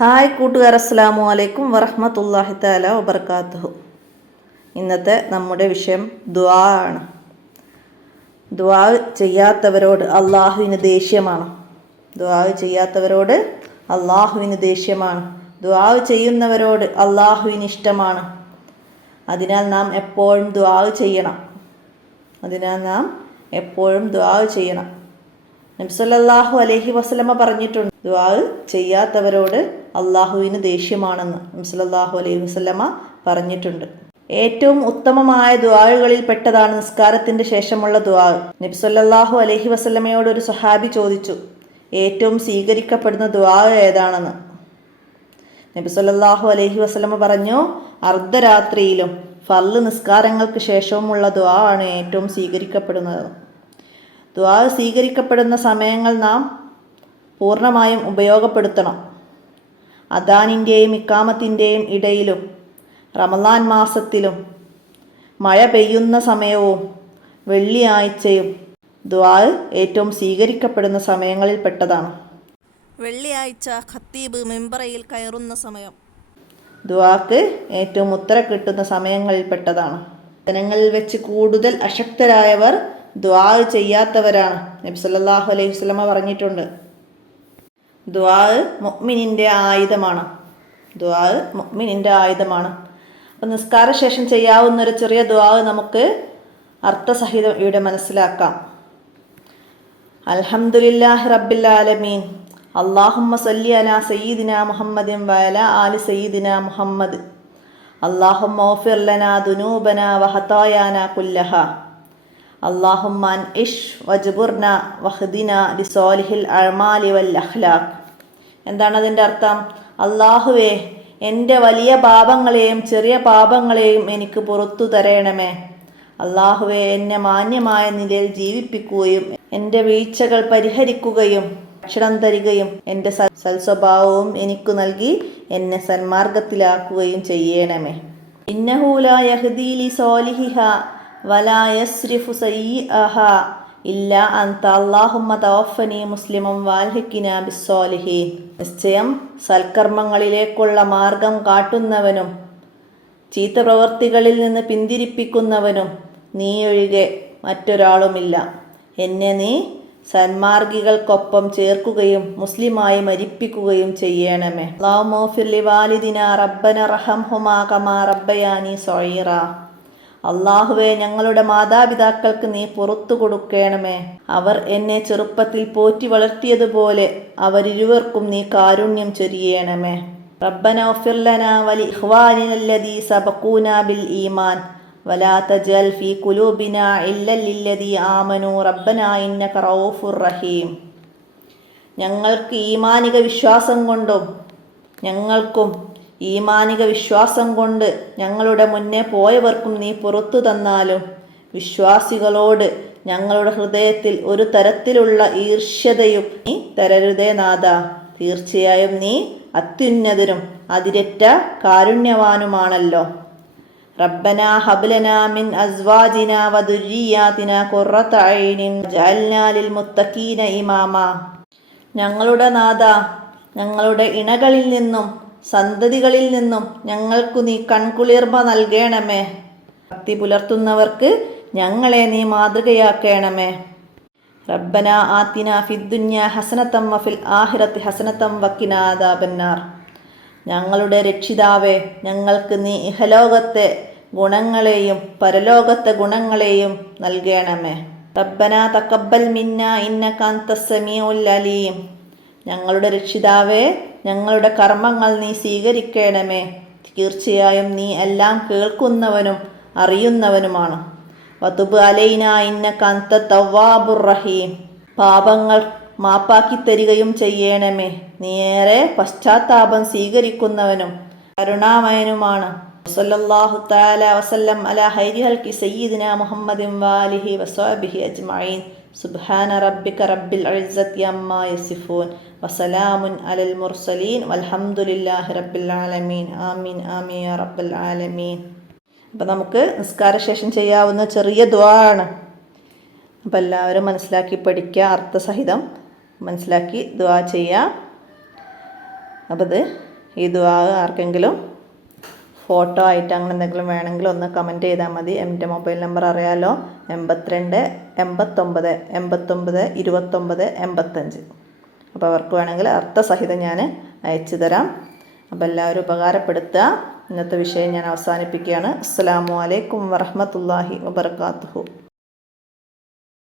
Hi കൂട്ടുകാർ, അസ്സലാമു അലൈക്കും വറഹ്മത്തുള്ളാഹി തആല വബറകാതുഹു. ഇന്നത്തെ നമ്മുടെ വിഷയം ദുആ ആണ്. ദുആ ചെയ്യാത്തവരോട് അള്ളാഹുവിന് ദേഷ്യമാണ്. ദുആ ചെയ്യാത്തവരോട് അള്ളാഹുവിന് ദേഷ്യമാണ്. ദുആ ചെയ്യുന്നവരോട് അള്ളാഹുവിന് ഇഷ്ടമാണ്. അതിനാൽ നാം എപ്പോഴും ദുആ ചെയ്യണം. നബി സല്ലല്ലാഹു അലൈഹി വസല്ലമ പറഞ്ഞിട്ടുണ്ട്, ദുആ ചെയ്യാത്തവരോട് അള്ളാഹുവിന് ദേഷ്യമാണെന്ന് നബി സല്ലല്ലാഹു അലൈഹി വസല്ലമ പറഞ്ഞിട്ടുണ്ട്. ഏറ്റവും ഉത്തമമായ ദുആകളിൽ പെട്ടതാണ് നിസ്കാരത്തിന്റെ ശേഷമുള്ള ദുആ. നബി സല്ലല്ലാഹു അലൈഹി വസല്ലമയോട് ഒരു സ്വഹാബി ചോദിച്ചു, ഏറ്റവും സ്വീകരിക്കപ്പെടുന്ന ദുആ ഏതാണെന്ന്. നബി സല്ലല്ലാഹു അലൈഹി വസല്ലമ പറഞ്ഞു, അർദ്ധരാത്രിയിലും ഫർള് നിസ്കാരങ്ങൾക്ക് ശേഷവുമുള്ള ദുആ ആണ് ഏറ്റവും സ്വീകരിക്കപ്പെടുന്നത്. ദുആ സ്വീകരിക്കപ്പെടുന്ന സമയങ്ങൾ നാം പൂർണ്ണമായും ഉപയോഗപ്പെടുത്തണം. അദാനിൻ്റെയും ഇഖാമത്തിൻ്റെയും ഇടയിലും, റമളാൻ മാസത്തിലും, മഴ പെയ്യുന്ന സമയവും, വെള്ളിയാഴ്ചയും ദുആ ഏറ്റവും സ്വീകരിക്കപ്പെടുന്ന സമയങ്ങളിൽ പെട്ടതാണ്. വെള്ളിയാഴ്ച ഖത്തീബ് മിമ്പറയിൽ കയറുന്ന സമയം ദുആക്ക് ഏറ്റവും ഉത്തരം കിട്ടുന്ന സമയങ്ങളിൽ പെട്ടതാണ്. ജനങ്ങളിൽ വെച്ച് കൂടുതൽ അശക്തരായവർ ദുആ ചെയ്യാത്തവരാണ്. നബി സല്ലല്ലാഹു അലൈഹി വസല്ലമ പറഞ്ഞിട്ടുണ്ട്, ദുആ മുഅ്മിനിൻ്റെ ആയുധമാണ്. അപ്പം നിസ്കാര ശേഷം ചെയ്യാവുന്ന ഒരു ചെറിയ ദുആ നമുക്ക് അർത്ഥസഹിതം ഇവിടെ മനസ്സിലാക്കാം. അൽഹംദുലില്ലാഹി റബ്ബിൽ ആലമീൻ, അല്ലാഹുമ്മ സല്ലി അലാ സയ്യിദിനാ മുഹമ്മദിൻ വഅലാ ആലി സയ്യിദിനാ മുഹമ്മദ്, അല്ലാഹുമ്മ ഗ്ഫിർ ലനാ ദുനൂബനാ വഖതായാനാ കുല്ലഹാ, അല്ലാഹുമ്മ അൻഇഷ് വജ്ബുർനാ വഹ്ദിനാ ലിസാലിഹിൽ അഅ്മാലി വൽ അഖ്ലാഖ്. എന്താണ് അതിൻ്റെ അർത്ഥം? അല്ലാഹുവേ, എൻ്റെ വലിയ പാപങ്ങളെയും ചെറിയ പാപങ്ങളെയും എനിക്ക് പുറത്തു തരണമേ. അല്ലാഹുവേ, എന്നെ മാന്യമായ നിലയിൽ ജീവിപ്പിക്കുകയും എൻ്റെ വീഴ്ചകൾ പരിഹരിക്കുകയും ഭക്ഷണം തരികയും എൻ്റെ സൽസ്വഭാവവും എനിക്ക് നൽകി എന്നെ സന്മാർഗത്തിലാക്കുകയും ചെയ്യണമേ. ഇന്നഹു ലാ യഹ്ദീ ലിസാലിഹിഹാ വലാ യസ്രിഫു സയ്യിഅഹാ ഇല്ലാ അൻത അല്ലാഹുമ്മ തവഫനി മുസ്ലിമൻ വഅൽഹിഖ്നാ ബിസ്സാലിഹീൻ. നിശ്ചയം സൽക്കർമ്മങ്ങളിലേക്കുള്ള മാർഗം കാട്ടുന്നവനും ചീത്ത പ്രവൃത്തികളിൽ നിന്ന് പിന്തിരിപ്പിക്കുന്നവനും നീ ഒഴികെ മറ്റൊരാളുമില്ല. എന്നെ നീ സന്മാർഗികൾക്കൊപ്പം ചേർക്കുകയും മുസ്ലിമായി മരിപ്പിക്കുകയും ചെയ്യണമേ. അല്ലാഹുമ്മ ഗ്ഫിർ ലിവാലിദിനാ റബ്ബന റഹംഹുമാ കമാ റബ്ബയാനി സഗീറാ. അള്ളാഹുവെ, ഞങ്ങളുടെ മാതാപിതാക്കൾക്ക് നീ പുറത്തു കൊടുക്കണമേ. അവർ എന്നെ ചെറുപ്പത്തിൽ പോറ്റി വളർത്തിയതുപോലെ അവരിരുവർക്കും നീ കാരുണ്യം ചൊരിയണമേ. റബ്ബന ഗ്ഫിർ ലനാ വലി ഇഖ്വാനിനല്ലദീ സബഖൂനാ ബിൽ ഈമാൻ വലാ തജ്അൽ ഫീ ഖുലൂബിനാ ഇല്ലൽ ലില്ലദീ ആമനൂ റബ്ബനാ ഇന്നക റഊഫുർ റഹീം. ഞങ്ങൾക്ക് ഈമാനിക വിശ്വാസം കൊണ്ടും ഞങ്ങൾക്കും ഈമാനിക വിശ്വാസം കൊണ്ട് ഞങ്ങളുടെ മുന്നേ പോയവർക്കും നീ പുറത്തു തന്നാലും വിശ്വാസികളോട് ഞങ്ങളുടെ ഹൃദയത്തിൽ ഒരു തരത്തിലുള്ള ഈർഷ്യതയും നീ തരരുതേ നാഥ. തീർച്ചയായും നീ അത്യുന്നതനും അതിരറ്റ കാരുണ്യവാനുമാണല്ലോ. റബ്ബനാ ഹബ്ലനാ മിൻ അസ്വാജിനാ വദുർരിയാതിനാ ഖുർറത അയ്നിൻ വജഅൽനാ ലിൽ മുത്തഖീന ഇമാമാ. ഞങ്ങളുടെ നാഥ, ഞങ്ങളുടെ ഇണകളിൽ നിന്നും സന്തതികളിൽ നിന്നും ഞങ്ങൾക്കു നീ കൺകുളിർമ നൽകണമേ. ഭക്തി പുലർത്തുന്നവർക്ക് ഞങ്ങളെ നീ മാതൃകയാക്കണമേ. റബ്ബനാ ആതിനാ ഫിദ്ദുന്യാ ഹസനതം വഫിൽ ആഖിറതി ഹസനതം വഖിനാ അദാബന്നാർ. ഞങ്ങളുടെ രക്ഷിതാവേ, ഞങ്ങൾക്ക് നീ ഇഹലോകത്തെ ഗുണങ്ങളെയും പരലോകത്തെ ഗുണങ്ങളെയും നൽകണമേ. റബ്ബനാ തഖബ്ബൽ മിന്നാ ഇന്നക അൻതസ് സമീഉൽ അലീം. ഞങ്ങളുടെ രക്ഷിതാവേ, ഞങ്ങളുടെ കർമ്മങ്ങൾ നീ സ്വീകരിക്കണമേ. തീർച്ചയായും നീ എല്ലാം കേൾക്കുന്നവനും അറിയുന്നവനുമാണ്. വതുബ് അലൈനാ ഇന്നക അൻത തവ്വാബുർ റഹീം. പാപങ്ങൾ മാപ്പാക്കി തരികയും ചെയ്യണമേ. നീ ഏറെ പശ്ചാത്താപം സ്വീകരിക്കുന്നവനും കരുണാമയനുമാണ്. സല്ലല്ലാഹു തആല വസല്ലം അലാ ഖൈരി ഖൽഖി സയ്യിദിനാ മുഹമ്മദിൻ വആലിഹി വസ്വഹ്ബിഹി അജ്മഈൻ. സുബ്ഹാന റബ്ബിക റബ്ബിൽ ഇസ്സത്തി അമ്മാ യസിഫൂൻ വസലാമുൻ അലൽ മുർസലീൻ വൽഹംദുലില്ലാഹി റബ്ബിൽ ആലമീൻ. ആമീൻ ആമീൻ യാ റബ്ബൽ ആലമീൻ. അപ്പം നമുക്ക് നിസ്കാരശേഷം ചെയ്യാവുന്ന ചെറിയ ദുആ ആണ്. അപ്പം എല്ലാവരും മനസ്സിലാക്കി പഠിക്കുക, അർത്ഥസഹിതം മനസ്സിലാക്കി ദുആ ചെയ്യുക. അപ്പോൾ ഇത് ഈ ദുആ ആർക്കെങ്കിലും ഫോട്ടോ ആയിട്ട് അങ്ങനെ എന്തെങ്കിലും വേണമെങ്കിൽ ഒന്ന് കമൻറ്റ് ചെയ്താൽ മതി. എൻ്റെ മൊബൈൽ നമ്പർ അറിയാലോ, 82 89 89 29 85. അപ്പോൾ അവർക്ക് വേണമെങ്കിൽ അർത്ഥസഹിതം ഞാൻ അയച്ചു തരാം. അപ്പോൾ എല്ലാവരും ഉപകാരപ്പെടുത്തുക. ഇന്നത്തെ വിഷയം ഞാൻ അവസാനിപ്പിക്കുകയാണ്. അസ്സലാമു അലൈക്കും വറഹ്മത്തുള്ളാഹി വബറകാതുഹു.